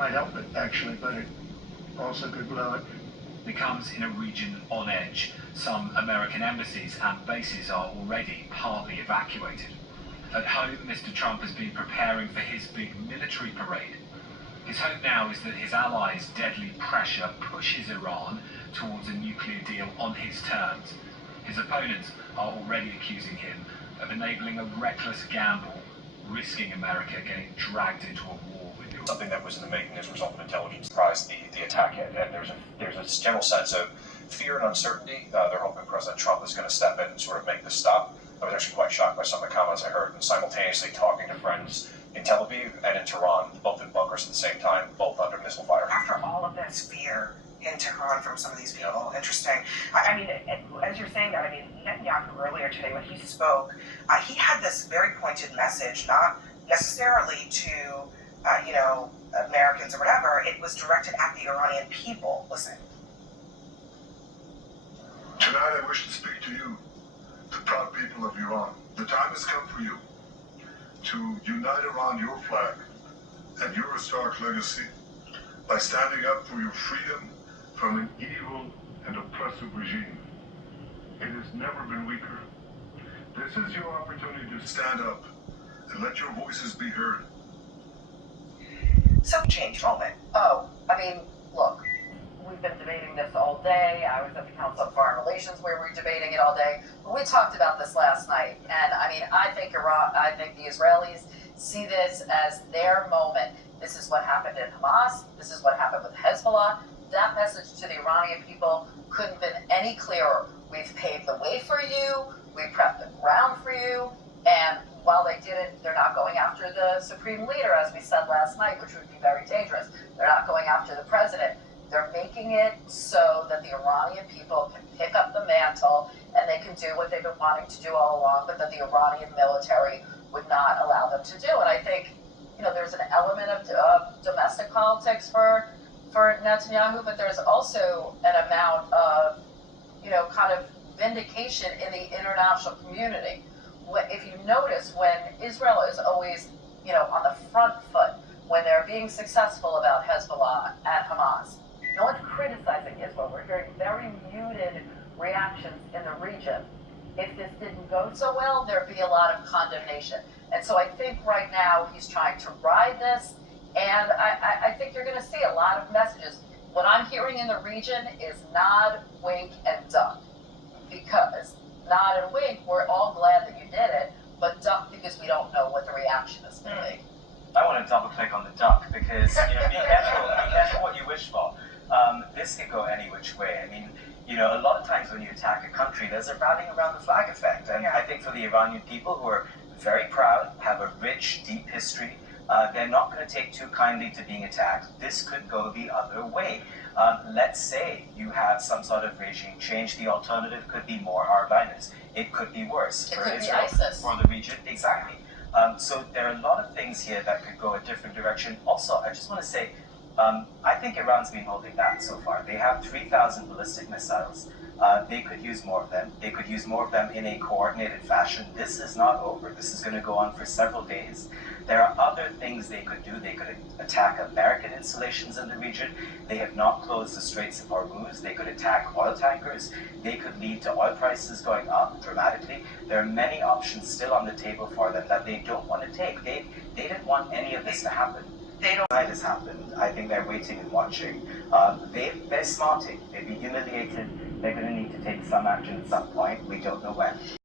might help it, actually, but it also could blow it. Becomes in a region on edge. Some American embassies and bases are already partly evacuated. At home, Mr. Trump has been preparing for his big military parade. His hope now is that his allies' deadly pressure pushes Iran towards a nuclear deal on his terms. His opponents are already accusing him of enabling a reckless gamble, risking America getting dragged into a war with Iran. Something that was in the making as a result of intelligence surprised the attack hit, and there's a general sense of fear and uncertainty. They're hoping President Trump is going to step in and sort of make this stop. I was actually quite shocked by some of the comments I heard, and simultaneously talking to friends in Tel Aviv and in Tehran, both in bunkers at the same time, both under missile fire. After all of this fear in Tehran from some of these people, interesting. I mean, as you're saying that, I mean, Netanyahu earlier today when he spoke, he had this very pointed message, not necessarily to, Americans or whatever. It was directed at the Iranian people. Listen. Tonight I wish to speak to you, the proud people of Iran. The time has come for you to unite around your flag and your historic legacy by standing up for your freedom from an evil and oppressive regime. It has never been weaker. This is your opportunity to stand up and let your voices be heard. So change moment. Oh, I mean, look, we've been debating this all day. I was at the Council on Foreign Relations where we were debating it all day. But we talked about this last night. And I mean, I think the Israelis see this as their moment. This is what happened in Hamas. This is what happened with Hezbollah. That message to the Iranian people couldn't have been any clearer. We've paved the way for you. We prepped the ground for you. And while they didn't, they're not going after the supreme leader, as we said last night, which would be very dangerous. They're not going after the president. They're making it so that the Iranian people can pick up the mantle and they can do what they've been wanting to do all along, but that the Iranian military would not allow them to do. And I think, there's an element of domestic politics for Netanyahu, but there's also an amount of, kind of vindication in the international community. If you notice, when Israel is always, on the front foot, when they're being successful about Hezbollah and Hamas, no one's criticizing Israel. We're hearing very muted reactions in the region. If this didn't go so well, there'd be a lot of condemnation. And so I think right now he's trying to ride this, and I think you're going to see a lot of messages. What I'm hearing in the region is nod, wink, and duck. Because nod and wink, we're all glad that you did it, but duck because we don't know what the reaction is going to be. I want to double click on the duck because be careful what you wish for. This could go any which way. I mean, a lot of times when you attack a country, there's a rallying around the flag effect. And I think for the Iranian people, who are very proud, have a rich, deep history, they're not going to take too kindly to being attacked. This could go the other way. Let's say you have some sort of regime change. The alternative could be more hardliners. It could be worse for Israel, for the region. Exactly. So there are a lot of things here that could go a different direction. Also, I just want to say, I think Iran's been holding back so far. They have 3,000 ballistic missiles. They could use more of them. They could use more of them in a coordinated fashion. This is not over. This is going to go on for several days. There are other things they could do. They could attack American installations in the region. They have not closed the Straits of Hormuz. They could attack oil tankers. They could lead to oil prices going up dramatically. There are many options still on the table for them that they don't want to take. They didn't want any of this to happen. It has happened. I think they're waiting and watching. They're smarting. They've been humiliated. They're going to need to take some action at some point. We don't know when.